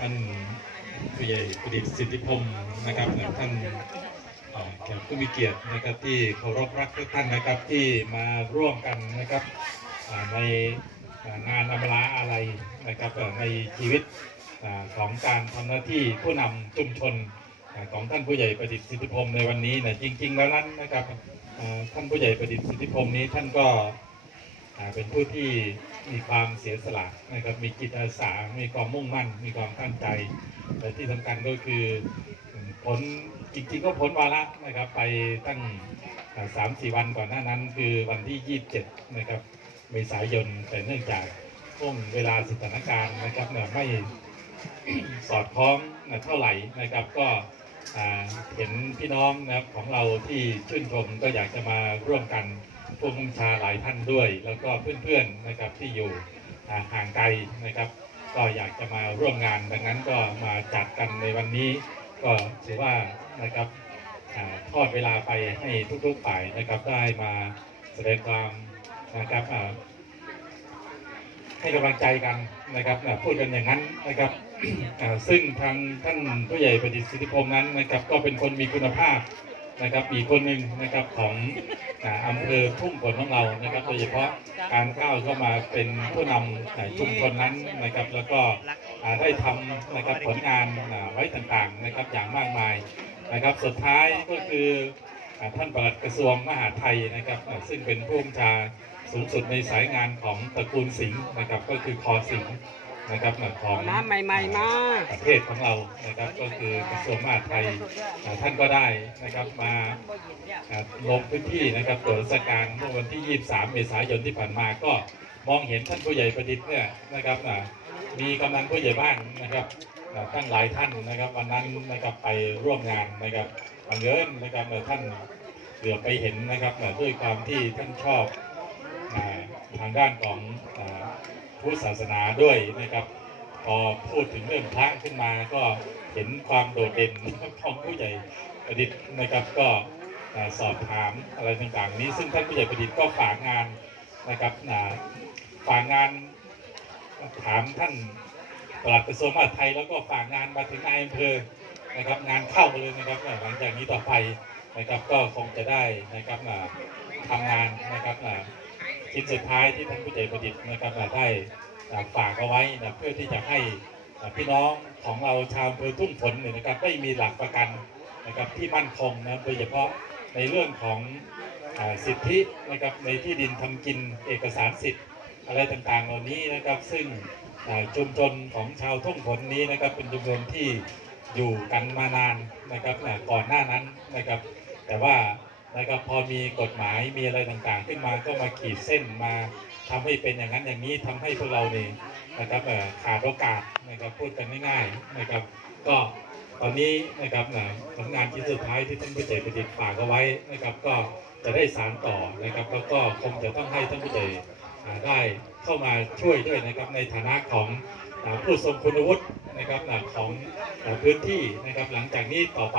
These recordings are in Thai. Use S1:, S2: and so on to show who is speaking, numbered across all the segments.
S1: ท่านผู้ใหญ่ประดิษฐ์สิทธิพงศ์นะครับและท่านแขกผู้มีเกียรตินะครับที่เคารพรักทุกท่านนะครับที่มาร่วมกันนะครับในงานอำลาอะไรนะครับในชีวิตของการทำหน้าที่ผู้นำชุมชนของท่านผู้ใหญ่ประดิษฐ์สิทธิพงศ์ในวันนี้นะจริง ๆ แล้วนั้นนะครับท่านผู้ใหญ่ประดิษฐ์สิทธิพงศ์นี้ท่านก็ เป็นผู้ที่มีความเสียสละนะครับ มีจิตอาสา มีความมุ่งมั่น มีความตั้งใจแต่ที่สำคัญก็คือผลจริงๆก็พ้นวาระนะครับ ไปตั้งสามสี่วันก่อนหน้านั้น คือวันที่ 27 นะครับเมษายน แต่เนื่องจากช่วงเวลาสถานการณ์นะครับเนี่ยไม่สอดคล้องเท่าไหร่นะครับก็ เห็นพี่น้องนะครับของเราที่ชื่นชมก็อยากจะมาร่วมกันผู้บัญชาหลายท่านด้วย แล้วก็เพื่อนๆนะครับที่อยู่ห่างไกลนะครับ ก็อยากจะมาร่วมงาน ดังนั้นก็มาจัดกันในวันนี้ ก็ถือว่านะครับทอดเวลาไปให้ทุกๆฝ่ายนะครับได้มาแสดงความนะครับให้กำลังใจกันนะครับพูดกันอย่างนั้นนะครับ ซึ่งทางท่านผู้ใหญ่ประดิษฐ์สิทธิพงษ์นั้นนะครับก็เป็นคนมีคุณภาพนะครับอีกคนหนึ่งนะครับของอำเภอทุ่งฝนของเรานะครับโดยเฉพาะการก้าวเข้ามาเป็นผู้นำอ่าชุมชนนั้นนะครับ แล้วก็ได้ทำนะครับผลงานไว้ต่างๆนะครับอย่างมากมายนะครับ สุดท้ายก็คือท่านปลัดกระทรวงมหาดไทยนะครับ ซึ่งเป็นผู้บัญชาสูงสุดในสายงานของตระกูลสิงห์นะครับก็คือคอสิงห์ นะครับอ่าของ
S2: น้ำใหม่ๆมา
S1: ประเทศของเรานะครับก็คือกระทรวงมหาดไทยอ่าท่านก็ได้นะครับมาอ่าลงพื้นที่นะครับตรวจราชการเมื่อวันที่ 23 เมษายนที่ผ่านมาก็มองเห็นท่านผู้ใหญ่ประดิษฐ์เนี่ยนะครับอ่ามีกำนันผู้ใหญ่บ้านนะครับอ่าตั้งหลายท่านนะครับวันนั้นนะครับไปร่วมงานนะครับบังเอิญนะครับเอ่อท่านเหลือไปเห็นนะครับเอ่อด้วยความที่ท่านชอบอ่าทางด้านของอ่า พุทธศาสนาด้วยนะครับ พอพูดถึงเรื่องพระขึ้นมาก็เห็นความโดดเด่นของผู้ใหญ่ประดิษฐ์นะครับก็สอบถามอะไรต่างๆ นี้ซึ่งท่านผู้ใหญ่ประดิษฐ์ก็ฝากงานนะครับฝากงานถามท่านปลัดกระทรวงมหาดไทยแล้วก็ฝากงานมาถึงนายอำเภอนะครับงานเข้าเลยนะครับหลังจากนี้ต่อไปนะครับก็คงจะได้นะครับอ่าทำงานนะครับ ชิ้นสุดท้ายที่ท่านผู้ใหญ่ประดิษฐ์นะครับอ่าได้ฝากเอาไว้นะเพื่อที่จะให้พี่น้องของเราชาวอำเภอทุ่งฝนเนี่ยนะครับได้มีหลักประกันนะครับที่มั่นคงนะโดยเฉพาะในเรื่องของอสิทธินะครับในที่ดินทำกินเอกสารสิทธิ์อะไรต่างๆ เหล่านี้นะครับ ซึ่งชุมชนของชาวทุ่งฝนนี้นะครับเป็นชุมชนที่อยู่กันมานานนะครับก่อนหน้านั้นนะครับ แต่ว่า นะครับพอมีกฎหมายมีอะไรต่างๆ ขึ้นมาก็มาขีดเส้นมาทำให้เป็นอย่างนั้นอย่างนี้ทำให้พวกเราเนี่ยนะครับเออขาดโอกาสนะครับพูดกันง่ายๆนะครับก็ตอนนี้นะครับผลงานชิ้นสุดท้ายที่ท่านผู้ใหญ่ประดิษฐ์ฝากเอาไว้นะครับ ก็จะได้สารต่อนะครับ แล้วก็คงจะต้องให้ท่านผู้ใหญ่ได้เข้ามาช่วยด้วยนะครับในฐานะของผู้ทรงคุณวุฒินะครับของพื้นที่นะครับหลังจากนี้ต่อไป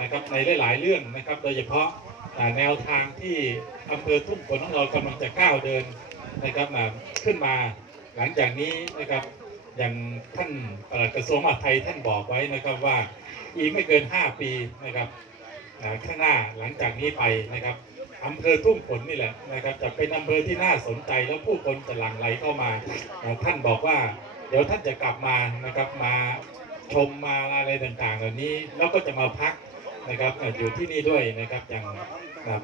S1: นะครับในหลาย ๆ เรื่องนะครับ โดยเฉพาะ แนวทางที่อำเภอทุ่งฝนของเรากำลังจะก้าวเดินนะครับขึ้นมาหลังจากนี้นะครับอย่างท่านปลัดกระทรวงมหาดไทยท่านบอกไว้นะครับว่าอีกไม่เกิน 5 ปีนะครับข้างหน้าหลังจากนี้ไปนะครับอำเภอทุ่งฝนนี่แหละนะครับจะเป็นอำเภอที่น่าสนใจแล้วผู้คนจะหลั่งไหลเข้ามาท่านบอกว่าเดี๋ยวท่านจะกลับมานะครับมาชมมาอะไรต่างๆ เหล่านี้แล้วก็จะมาพัก นะครับอยู่ที่นี่ด้วยนะครับอย่าง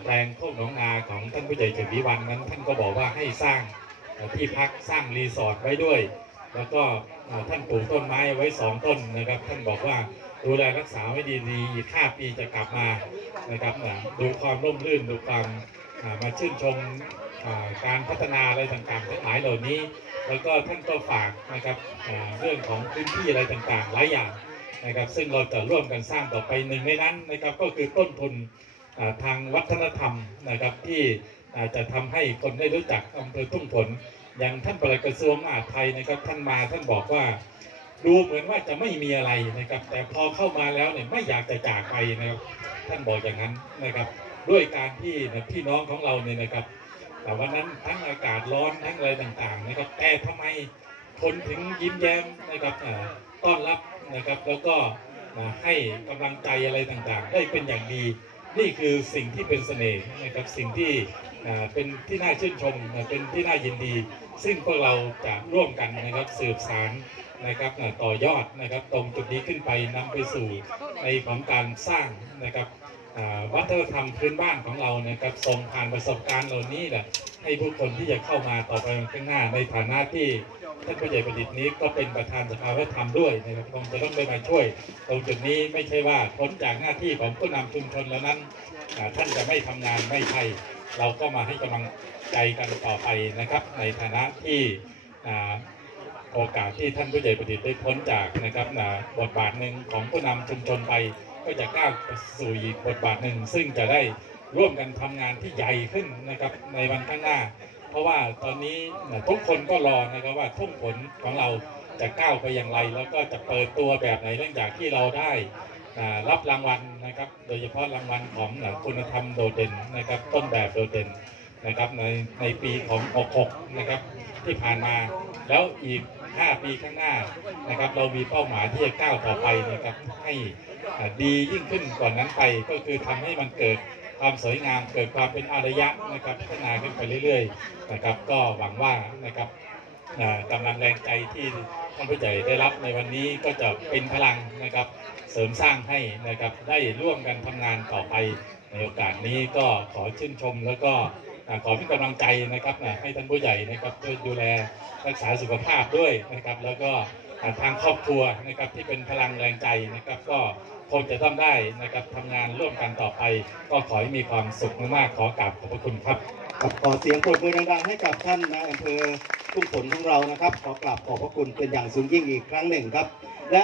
S1: แปลงโคกหนองนาของท่านผู้ใหญ่เฉลิวันนั้นท่านก็บอกว่าให้สร้างที่พักสร้างรีสอร์ทไว้ด้วย แล้วก็ท่านปลูกต้นไม้ไว้สองต้นนะครับ ท่านบอกว่าดูแลรักษาไว้ดีๆอีกห้าปีจะกลับมานะครับดูความร่มรื่นดูความมาชื่นชมการพัฒนาอะไรต่างๆทั้งหลายเหล่านี้ แล้วก็ท่านก็ฝากนะครับเรื่องของพื้นที่อะไรต่างๆ หลายอย่าง นะครับซึ่งเราจะร่วมกันสร้างต่อไปหนึ่งในนั้นนะครับก็คือต้นทุนทางวัฒนธรรมนะครับที่จะทำให้คนได้รู้จักอำเภอทุ่งฝนอย่างท่านปลัดกระทรวงมหาดไทยนะครับท่านมาท่านบอกว่าดูเหมือนว่าจะไม่มีอะไรนะครับ แต่พอเข้ามาแล้วเนี่ยไม่อยากจะจากไปนะครับ ท่านบอกอย่างนั้นนะครับ ด้วยการที่พี่น้องของเราเนี่ยนะครับ แต่วันนั้นทั้งอากาศร้อนทั้งอะไรต่างๆนะครับ แต่ทำไมคนถึงยิ้มแย้มนะครับต้อนรับ นะครับ แล้วก็ให้กำลังใจอะไรต่างๆ ได้เป็นอย่างดี นี่คือสิ่งที่เป็นเสน่ห์นะครับสิ่งที่เป็นที่น่าชื่นชมเป็นที่น่ายินดี ซึ่งพวกเราจะร่วมกันนะครับสืบสารนะครับต่อยอดนะครับตรงจุดนี้ขึ้นไปนำไปสู่ในของการสร้างนะครับวัฒนธรรมพื้นบ้านของเรานะครับส่งผ่านประสบการณ์เหล่านี้แหละให้ผู้คนที่จะเข้ามาต่อไปข้างหน้าในฐานะที่ ท่านผู้ใหญ่ประดิษฐ์นี้ก็เป็นประธานสภาวัฒนธรรมด้วยนะครับคงจะต้องได้มาช่วยตรงจุดนี้ไม่ใช่ว่าพ้นจากหน้าที่ของผู้นำชุมชนแล้วนั้น ท่านจะไม่ทำงานไม่ใช่เราก็มาให้กำลังใจกันต่อไปนะครับ ในฐานะที่โอกาสที่ท่านผู้ใหญ่ประดิษฐ์ได้พ้นจากนะครับอ่าบทบาทหนึ่งของผู้นำชุมชนไปก็จะก้าวสู่อีกบทบาทหนึ่งซึ่งจะได้ร่วมกันทำงานที่ใหญ่ขึ้นนะครับในวันข้างหน้า เพราะว่าตอนนี้ทุกคนก็รอนะครับว่าทุ่งผลของเราจะก้าวไปอย่างไร แล้วก็จะเปิดตัวแบบไหนเนื่องจากที่เราได้รับรางวัลนะครับ โดยเฉพาะรางวัลของคุณธรรมโดดเด่นนะครับ ต้นแบบโดดเด่นนะครับในในปีของ 66 นะครับที่ผ่านมา แล้วอีก 5 ปีข้างหน้านะครับ เรามีเป้าหมายที่จะก้าวต่อไปนะครับให้ดียิ่งขึ้นกว่านั้นไปก็คือทำให้มันเกิด ความสวยงามเกิดความเป็นอารยะนะครับพัฒนาขึ้นไปเรื่อยๆนะครับ ก็หวังว่านะครับกำลังแรงใจที่ท่านผู้ใหญ่ได้รับในวันนี้ก็จะเป็นพลังนะครับ เสริมสร้างให้นะครับได้ร่วมกันทำงานต่อไปในโอกาสนี้ก็ขอชื่นชมแล้วก็ขอเป็นกำลังใจนะครับให้ท่านผู้ใหญ่นะครับช่วยดูแลรักษาสุขภาพด้วยนะครับ แล้วก็ทางครอบครัวนะครับที่เป็นพลังแรงใจนะครับ ก็ คงจะต้องได้นะครับทำงานร่วมกันต่อไป ก็ขอให้มีความสุขมากๆขอกราบขอบพระคุณครับ
S2: กับขอเสียงปรบมือดังๆให้กับท่านนายอำเภอทุ่งฝนของเรานะครับ ขอกราบขอบพระคุณเป็นอย่างสูงยิ่งอีกครั้งหนึ่งครับและ